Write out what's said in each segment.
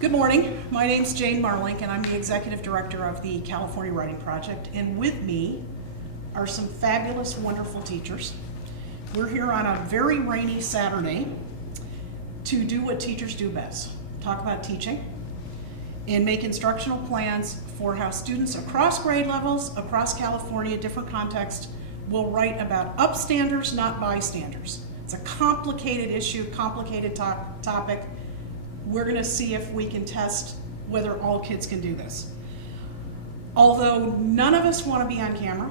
Good morning. My name's Jane Marlink, and I'm the Executive Director of the California Writing Project. And with me are some fabulous, wonderful teachers. We're here on a very rainy Saturday to do what teachers do best, talk about teaching and make instructional plans for how students across grade levels, across California, different contexts, will write about upstanders, not bystanders. It's a complicated issue, complicated topic. We're going to see if we can test whether all kids can do this. Although none of us want to be on camera,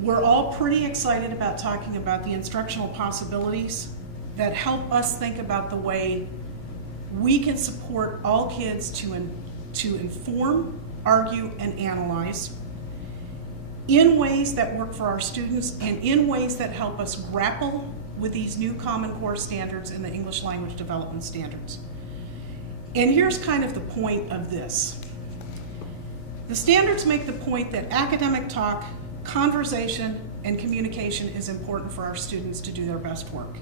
we're all pretty excited about talking about the instructional possibilities that help us think about the way we can support all kids to inform, argue, and analyze in ways that work for our students and in ways that help us grapple with these new Common Core standards and the English language development standards. And here's kind of the point of this. The standards make the point that academic talk, conversation, and communication is important for our students to do their best work.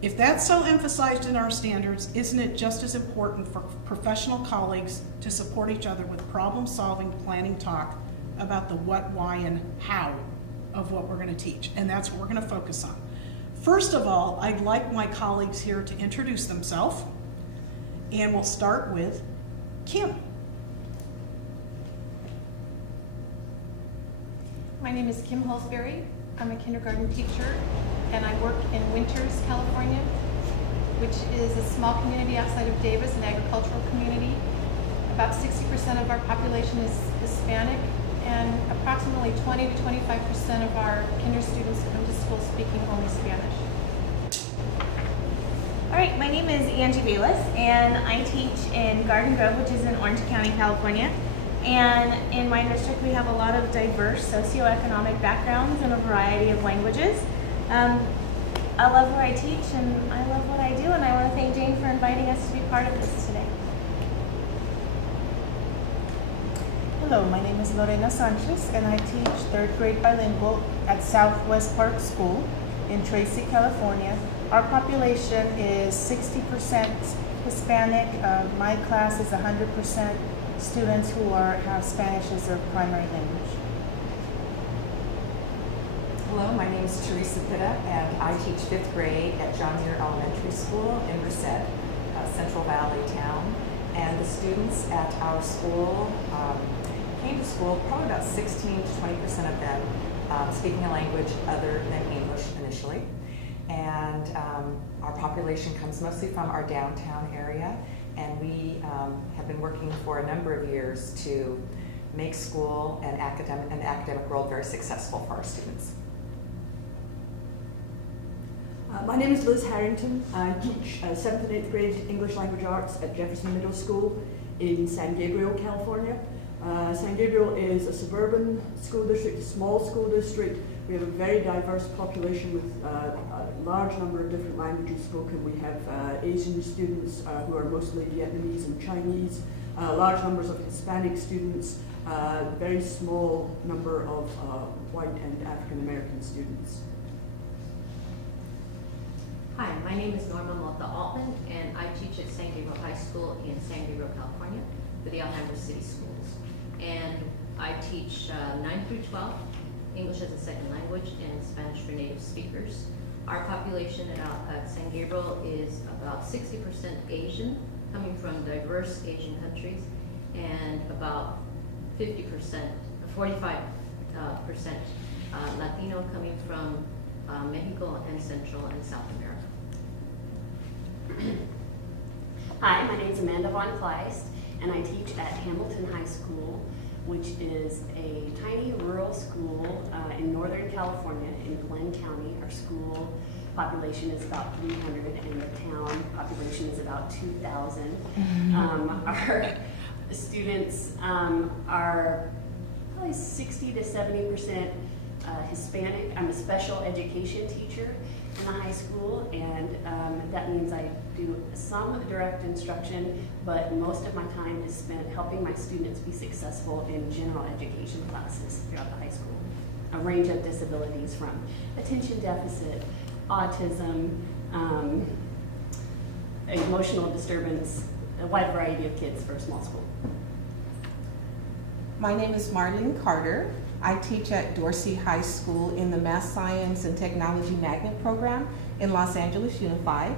If that's so emphasized in our standards, isn't it just as important for professional colleagues to support each other with problem-solving, planning talk about the what, why, and how of what we're going to teach? And that's what we're going to focus on. First of all, I'd like my colleagues here to introduce themselves, and we'll start with Kim. My name is Kim Holsbury. I'm a kindergarten teacher, and I work in Winters, California, which is a small community outside of Davis, an agricultural community. About 60% of our population is Hispanic, and approximately 20 to 25% of our kinder students come to school speaking only Spanish. All right, my name is Angie Bayless, and I teach in Garden Grove, which is in Orange County, California. And in my district, we have a lot of diverse socioeconomic backgrounds and a variety of languages. I love where I teach, and I love what I do, and I want to thank Jane for inviting us to be part of this today. Hello, my name is Lorena Sanchez, and I teach third grade bilingual at Southwest Park School in Tracy, California. Our population is 60% Hispanic. My class is 100% students who have Spanish as their primary language. Hello, my name is Teresa Pitta, and I teach 5th grade at John Muir Elementary School in Merced, Central Valley town. And the students at our school came to school, probably about 16 to 20% of them speaking a language other than English initially. And our population comes mostly from our downtown area, and we have been working for a number of years to make school and the academic world very successful for our students. My name is Liz Harrington. I teach 7th and 8th grade English Language Arts at Jefferson Middle School in San Gabriel, California. San Gabriel is a suburban school district, a small school district. We have a very diverse population with a large number of different languages spoken. We have Asian students who are mostly Vietnamese and Chinese, large numbers of Hispanic students, very small number of white and African American students. Hi, my name is Norma Mota Altman, and I teach at San Gabriel High School in San Gabriel, California, for the Alhambra City Schools. And I teach 9 through 12, English as a second language, and Spanish for native speakers. Our population at San Gabriel is about 60% Asian, coming from diverse Asian countries, and about 50%, 45% Latino, coming from Mexico and Central and South America. Hi, my name is Amanda Von Kleist, and I teach at Hamilton High School, which is a tiny rural school in Northern California in Glenn County. Our school population is about 300, and the town population is about 2,000. Our students are probably 60 to 70% Hispanic. I'm a special education teacher in the high school, and that means I do some direct instruction, but most of my time is spent helping my students be successful in general education classes throughout the high school. A range of disabilities from attention deficit, autism, emotional disturbance, a wide variety of kids for a small school. My name is Marlene Carter. I teach at Dorsey High School in the Math Science and Technology Magnet Program in Los Angeles Unified.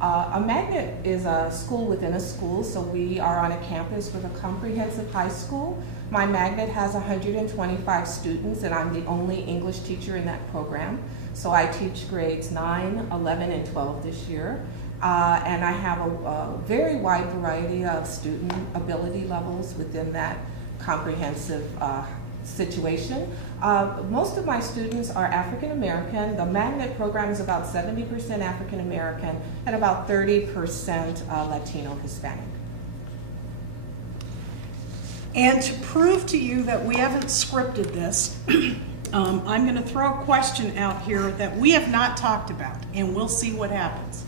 A magnet is a school within a school, so we are on a campus with a comprehensive high school. My magnet has 125 students, and I'm the only English teacher in that program. So I teach grades 9, 11, and 12 this year. And I have a very wide variety of student ability levels within that comprehensive situation. Most of my students are African American. The magnet program is about 70% African American and about 30% Latino Hispanic. And to prove to you that we haven't scripted this, I'm going to throw a question out here that we have not talked about, and we'll see what happens.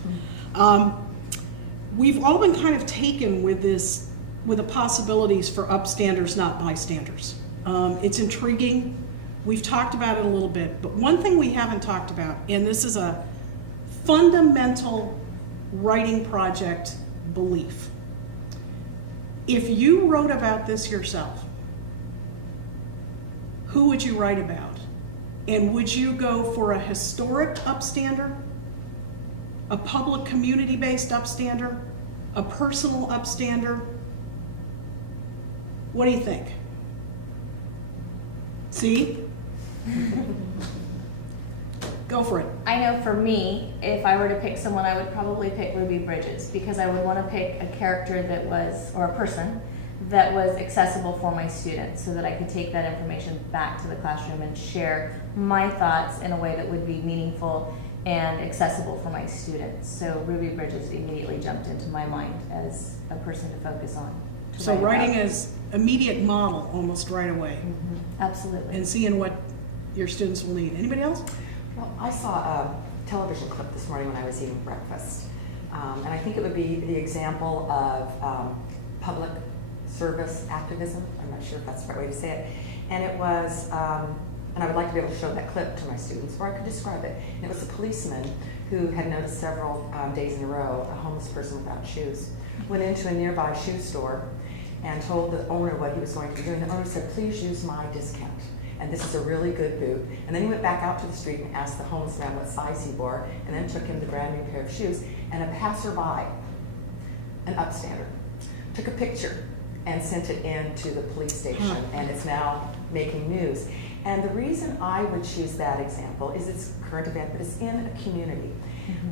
We've all been kind of taken with this, with the possibilities for upstanders, not bystanders. It's intriguing. We've talked about it a little bit, but one thing we haven't talked about, and this is a fundamental writing project belief. If you wrote about this yourself, who would you write about? And would you go for a historic upstander, a public community-based upstander, a personal upstander? What do you think? See? Go for it. I know for me, if I were to pick someone, I would probably pick Ruby Bridges, because I would want to pick a character that was, or a person that was accessible for my students, so that I could take that information back to the classroom and share my thoughts in a way that would be meaningful and accessible for my students. So Ruby Bridges immediately jumped into my mind as a person to focus on. So writing is immediate model almost right away, Absolutely. and seeing what your students will need. Anybody else? Well, I saw a television clip this morning when I was eating breakfast, and I think it would be the example of public service activism. I'm not sure if that's the right way to say it. And it was, and I would like to be able to show that clip to my students, or I could describe it. And it was a policeman who had noticed several days in a row a homeless person without shoes. Went into a nearby shoe store and told the owner what he was going to be doing. The owner said, "Please use my discount, and this is a really good boot." And then he went back out to the street and asked the homeless man what size he wore, and then took him the brand new pair of shoes. And a passerby, an upstander, took a picture and sent it in to the police station, and it's now making news. And the reason I would choose that example is it's a current event, but it's in a community.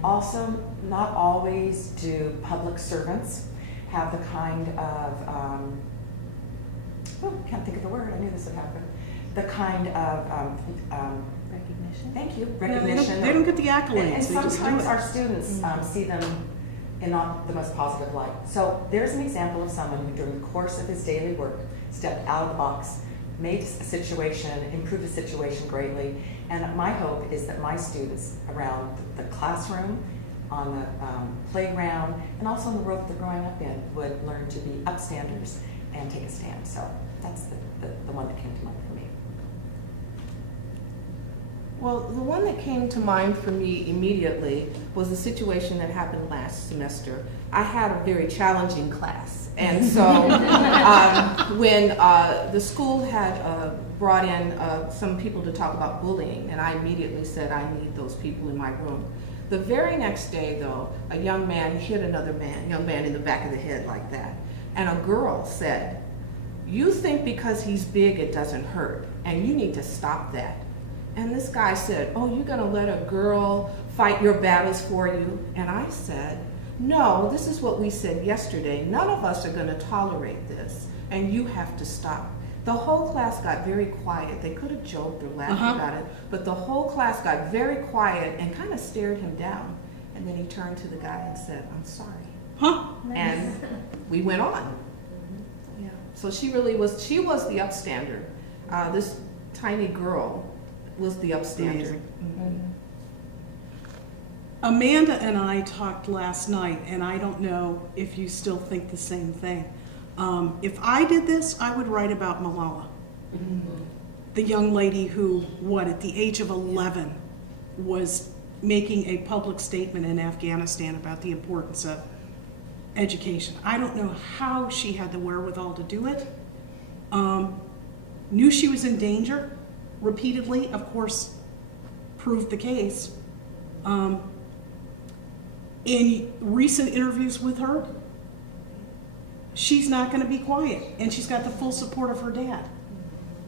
Also, not always do public servants have the kind of, can't think of the word, I knew this would happen. The kind of, Recognition. thank you, Yeah, recognition. they don't get the accolades. And They just do sometimes it. our students see them in not the most positive light. So there's an example of someone who during the course of his daily work stepped out of the box, made a situation, improved the situation greatly. And my hope is that my students around the classroom, on the playground, and also in the world that they're growing up in would learn to be upstanders and take a stand. So that's the one that came to mind for me. Well, the one that came to mind for me immediately was a situation that happened last semester. I had a very challenging class, and so when the school had brought in some people to talk about bullying, and I immediately said, I need those people in my room. The very next day, though, a young man hit another young man in the back of the head like that, and a girl said, "You think because he's big it doesn't hurt, and you need to stop that." And this guy said, "Oh, you're gonna let a girl fight your battles for you?" And I said, "No, this is what we said yesterday. None of us are gonna tolerate this, and you have to stop." The whole class got very quiet. They could have joked or laughed about it, but the whole class got very quiet and kind of stared him down. And then he turned to the guy and said, "I'm sorry." Huh? And we went on. Yeah. So she was the upstander. This tiny girl was the upstander. Amazing. Amanda and I talked last night, and I don't know if you still think the same thing. If I did this, I would write about Malala, the young lady who, at the age of 11, was making a public statement in Afghanistan about the importance of education. I don't know how she had the wherewithal to do it. Knew she was in danger repeatedly, of course, proved the case. In recent interviews with her, she's not going to be quiet, and she's got the full support of her dad.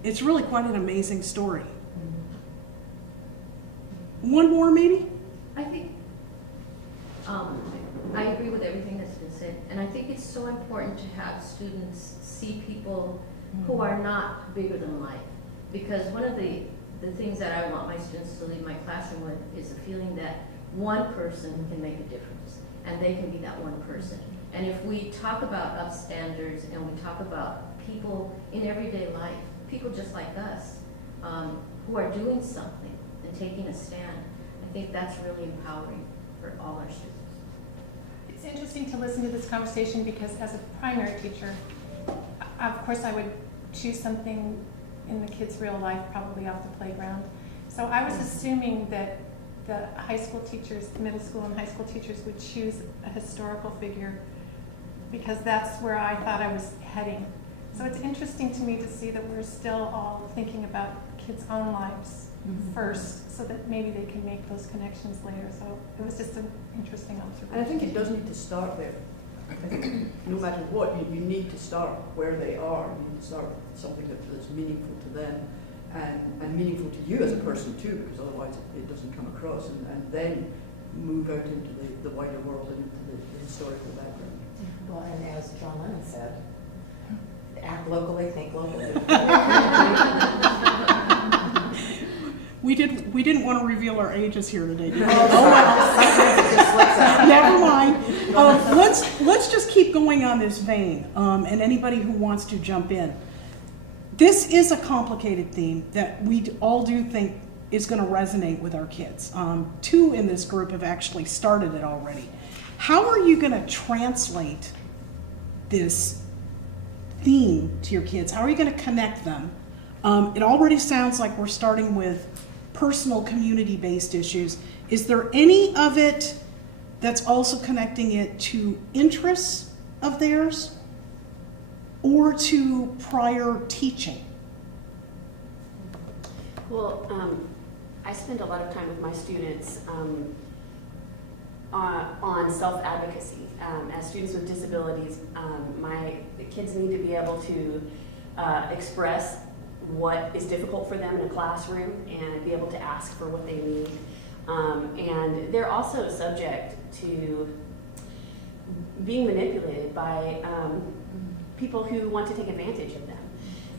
It's really quite an amazing story. One more, maybe? I think, I agree with everything that's been said, and I think it's so important to have students see people who are not bigger than life. Because one of the things that I want my students to leave my classroom with is a feeling that one person can make a difference, and they can be that one person. And if we talk about upstanders and we talk about people in everyday life, people just like us, who are doing something and taking a stand, I think that's really empowering for all our students. It's interesting to listen to this conversation because as a primary teacher, of course I would choose something in the kids' real life, probably off the playground. So I was assuming that the high school teachers, middle school and high school teachers would choose a historical figure because that's where I thought I was heading. So it's interesting to me to see that we're still all thinking about kids' own lives first, so that maybe they can make those connections later. So it was just an interesting observation. And I think it does need to start there. I think no matter what, you need to start where they are. You need to start with something that's meaningful to them and meaningful to you as a person too, because otherwise it doesn't come across, and then move out into the wider world and into the historical background. Well, and as John Lennon said, act locally, think locally. We didn't want to reveal our ages here today, did we? It just slips out. Never mind. Let's just keep going on this vein, and anybody who wants to jump in. This is a complicated theme that we all do think is going to resonate with our kids. Two in this group have actually started it already. How are you going to translate this theme to your kids? How are you going to connect them? It already sounds like we're starting with personal community-based issues. Is there any of it that's also connecting it to interests of theirs or to prior teaching? Well, I spend a lot of time with my students on self-advocacy. As students with disabilities, my kids need to be able to express what is difficult for them in a classroom and be able to ask for what they need. And they're also subject to being manipulated by people who want to take advantage of them.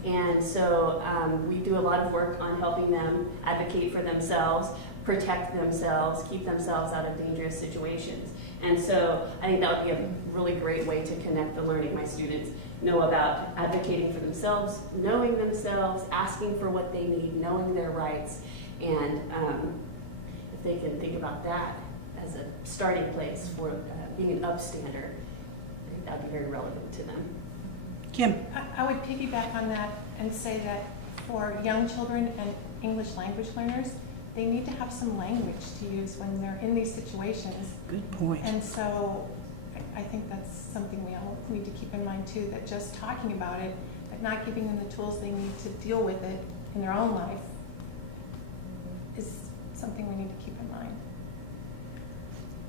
And so we do a lot of work on helping them advocate for themselves, protect themselves, keep themselves out of dangerous situations. And so I think that would be a really great way to connect the learning. My students know about advocating for themselves, knowing themselves, asking for what they need, knowing their rights. And if they can think about that as a starting place for being an upstander, I think that would be very relevant to them. Kim? I would piggyback on that and say that for young children and English language learners, they need to have some language to use when they're in these situations. Good point. And so I think that's something we all need to keep in mind too, that just talking about it, but not giving them the tools they need to deal with it in their own life is something we need to keep in mind.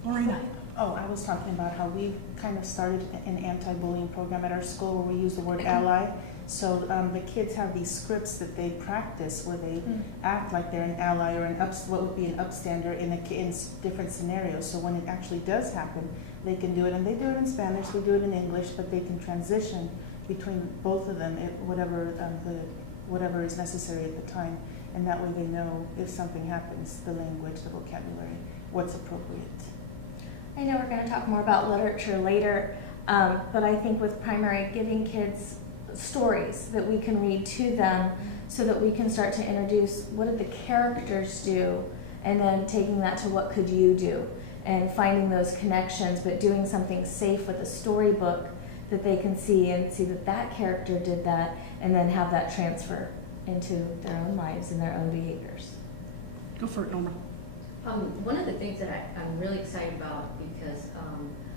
Lorena? Oh, I was talking about how we kind of started an anti-bullying program at our school where we use the word ally. So the kids have these scripts that they practice where they act like they're an ally or what would be an upstander in different scenarios. So when it actually does happen, they can do it, and they do it in Spanish, we do it in English, but they can transition between both of them, whatever is necessary at the time, and that way they know if something happens, the language, the vocabulary, what's appropriate. I know we're going to talk more about literature later, but I think with primary, giving kids stories that we can read to them so that we can start to introduce what did the characters do, and then taking that to what could you do, and finding those connections, but doing something safe with a storybook that they can see and see that that character did that, and then have that transfer into their own lives and their own behaviors. Go for it, Norma. One of the things that I'm really excited about, because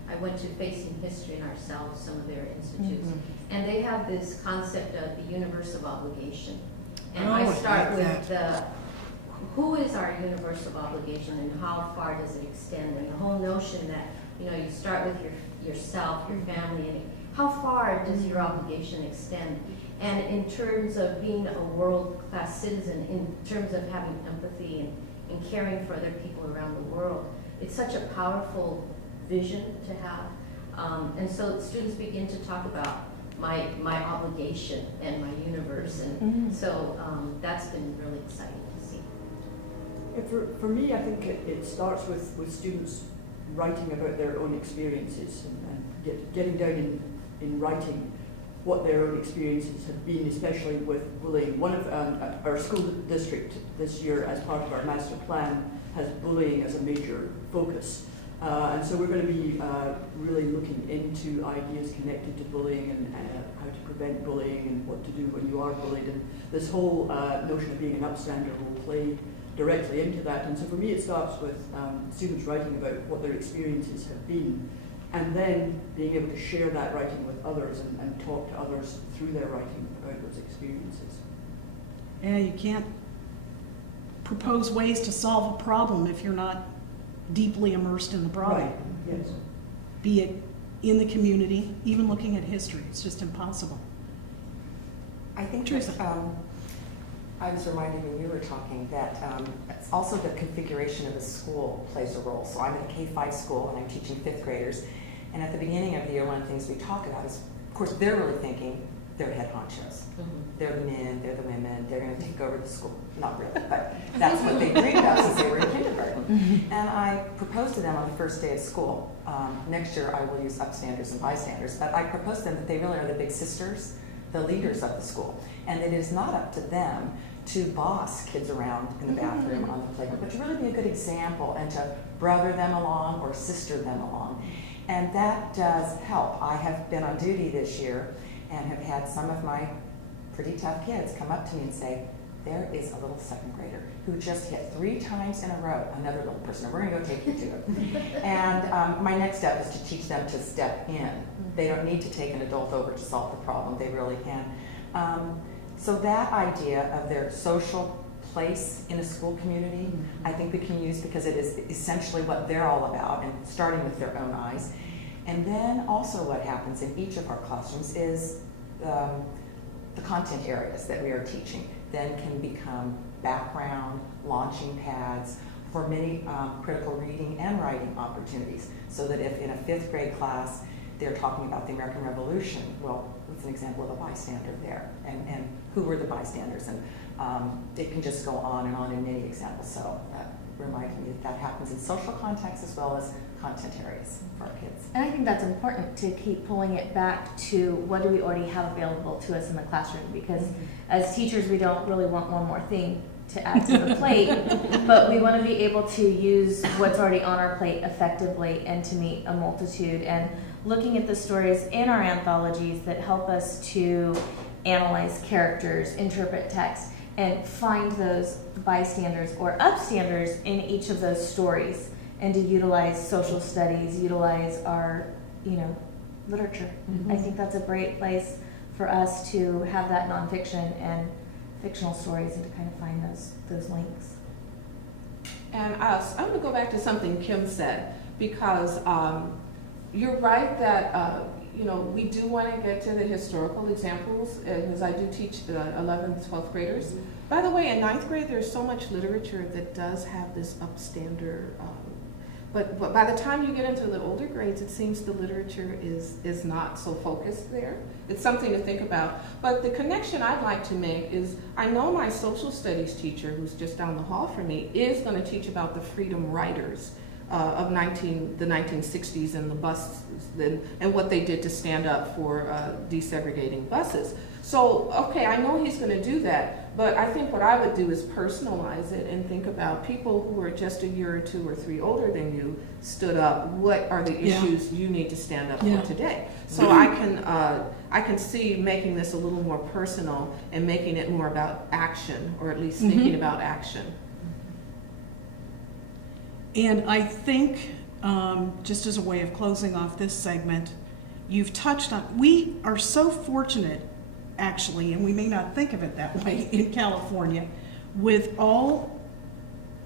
I went to Facing History and Ourselves, some of their institutes, and they have this concept of the universe of obligation. And Oh, I I start like with who is our universe of obligation and how far does it extend? And the whole notion that, you know, you start with yourself, your family, and how far does your obligation extend? And in terms of being a world-class citizen, in terms of having empathy and caring for other people around the world, it's such a powerful vision to have. And so students begin to talk about my obligation and my universe, and so that's been really exciting to see. For me, I think it starts with students writing about their own experiences and getting down in writing what their own experiences have been, especially with bullying. One of our school district this year, as part of our master plan, has bullying as a major focus. And so we're going to be really looking into ideas connected to bullying and how to prevent bullying and what to do when you are bullied. And this whole notion of being an upstander will play directly into that. And so for me, it starts with students writing about what their experiences have been, and then being able to share that writing with others and talk to others through their writing about those experiences. Yeah, you can't propose ways to solve a problem if you're not deeply immersed in the problem. Right, yes. Be it in the community, even looking at history. It's just impossible. I think Teresa. I was reminded when you were talking that also the configuration of the school plays a role. So I'm in a K-5 school and I'm teaching 5th graders. And at the beginning of the year, one of the things we talk about is, of course, they're really thinking they're head honchos. They're the men, they're the women, they're going to take over the school. Not really, but that's what they dreamed of since they were in kindergarten. And I proposed to them on the first day of school. Next year I will use upstanders and bystanders, but I proposed to them that they really are the big sisters, the leaders of the school, and that it is not up to them to boss kids around in the bathroom, on the playground, but to really be a good example and to brother them along or sister them along. And that does help. I have been on duty this year and have had some of my pretty tough kids come up to me and say, there is a little 2nd grader who just hit 3 times in a row another little person. We're going to go take you to it. And my next step is to teach them to step in. They don't need to take an adult over to solve the problem. They really can. So that idea of their social place in a school community, I think we can use because it is essentially what they're all about, and starting with their own eyes. And then also what happens in each of our classrooms is the content areas that we are teaching then can become background, launching pads for many critical reading and writing opportunities. So that if in a 5th grade class they're talking about the American Revolution, well, what's an example of a bystander there? And who were the bystanders? And it can just go on in many examples. So that reminded me that happens in social contexts as well as content areas for our kids. And I think that's important to keep pulling it back to what do we already have available to us in the classroom, because as teachers we don't really want one more thing to add to the plate, but we want to be able to use what's already on our plate effectively and to meet a multitude. And looking at the stories in our anthologies that help us to analyze characters, interpret text, and find those bystanders or upstanders in each of those stories, and to utilize social studies, utilize our, literature. I think that's a great place for us to have that nonfiction and fictional stories and to kind of find those links. And I'm going to go back to something Kim said, because you're right that we do want to get to the historical examples, as I do teach the 11th, 12th graders. By the way, in 9th grade, there's so much literature that does have this upstander. But by the time you get into the older grades, it seems the literature is not so focused there. It's something to think about. But the connection I'd like to make is, I know my social studies teacher, who's just down the hall from me, is going to teach about the freedom riders of the 1960s and the buses and what they did to stand up for desegregating buses. So, okay, I know he's going to do that, but I think what I would do is personalize it and think about people who are just a year or 2 or 3 older than you stood up. What are the issues you need to stand up for today? So I can see making this a little more personal and making it more about action, or at least thinking about action. And I think just as a way of closing off this segment, you've touched on, we are so fortunate, actually, and we may not think of it that way in California, with all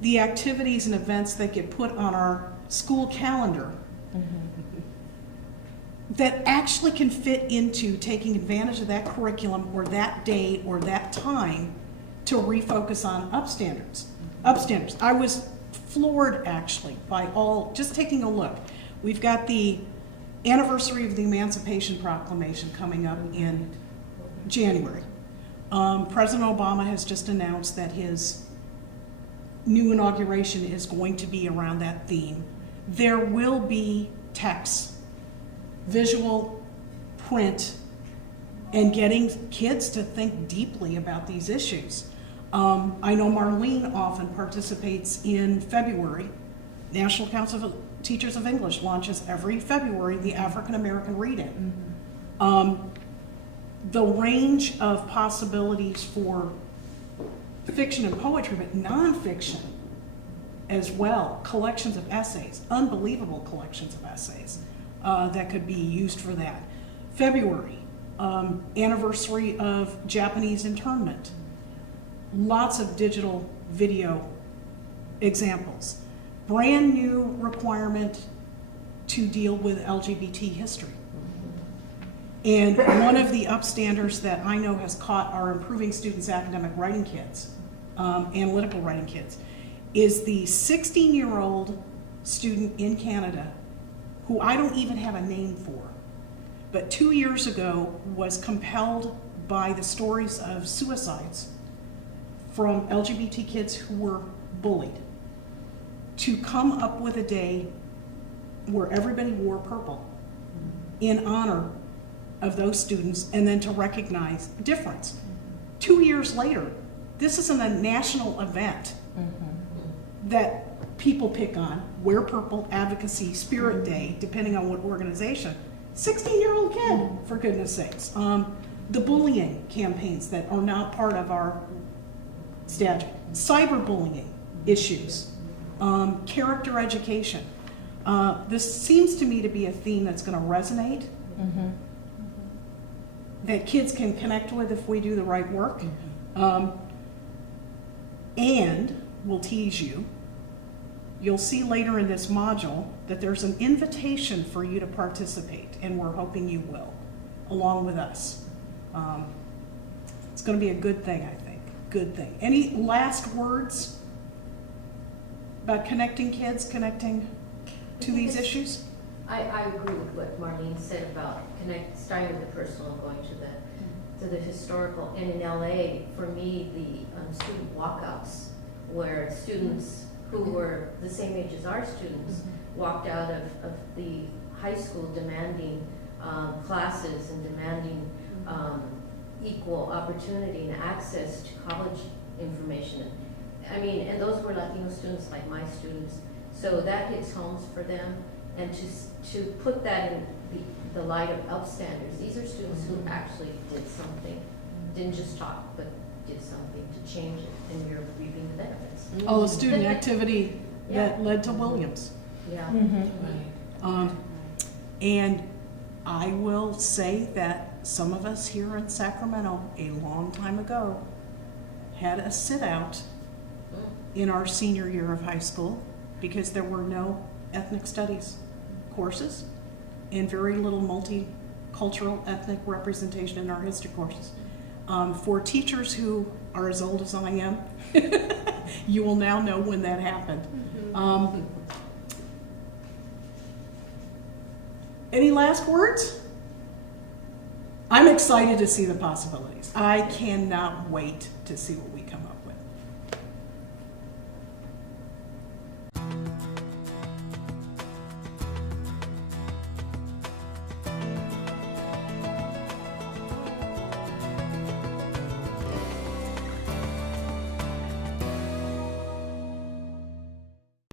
the activities and events that get put on our school calendar that actually can fit into taking advantage of that curriculum or that day or that time to refocus on upstanders. I was floored, actually, by all, just taking a look. We've got the anniversary of the Emancipation Proclamation coming up in January. President Obama has just announced that his new inauguration is going to be around that theme. There will be text, visual, print, and getting kids to think deeply about these issues. I know Marlene often participates in February. National Council of Teachers of English launches every February the African American Read-In. The range of possibilities for fiction and poetry, but nonfiction as well, collections of essays, unbelievable collections of essays that could be used for that. February, anniversary of Japanese internment. Lots of digital video examples. Brand new requirement to deal with LGBT history. And one of the upstanders that I know has caught our Improving Students Academic Writing Kids, analytical writing kids, is the 16-year-old student in Canada who I don't even have a name for, but 2 years ago was compelled by the stories of suicides from LGBT kids who were bullied to come up with a day where everybody wore purple in honor of those students and then to recognize difference. 2 years later, this isn't a national event that people pick on, wear purple, advocacy, Spirit Day, depending on what organization. 16-year-old kid, for goodness sakes. The bullying campaigns that are now part of our statute, cyberbullying issues, character education. This seems to me to be a theme that's going to resonate, that kids can connect with if we do the right work. And we'll tease you. You'll see later in this module that there's an invitation for you to participate, and we're hoping you will, along with us. It's going to be a good thing, I think. Good thing. Any last words about connecting kids, connecting to these issues? I agree with what Marlene said about starting with the personal and going to the historical. And in LA, for me, the student walkouts, where students who were the same age as our students walked out of the high school demanding classes and demanding equal opportunity and access to college information. I mean, and those were Latino students like my students. So that hits homes for them. And to put that in the light of upstanders, these are students who actually did something, didn't just talk, but did something to change it, and you're reaping the benefits. Oh, the student activity that led to Williams. Yeah. And I will say that some of us here in Sacramento a long time ago had a sit out in our senior year of high school because there were no ethnic studies courses and very little multicultural ethnic representation in our history courses. For teachers who are as old as I am, you will now know when that happened. Any last words? I'm excited to see the possibilities. I cannot wait to see what we come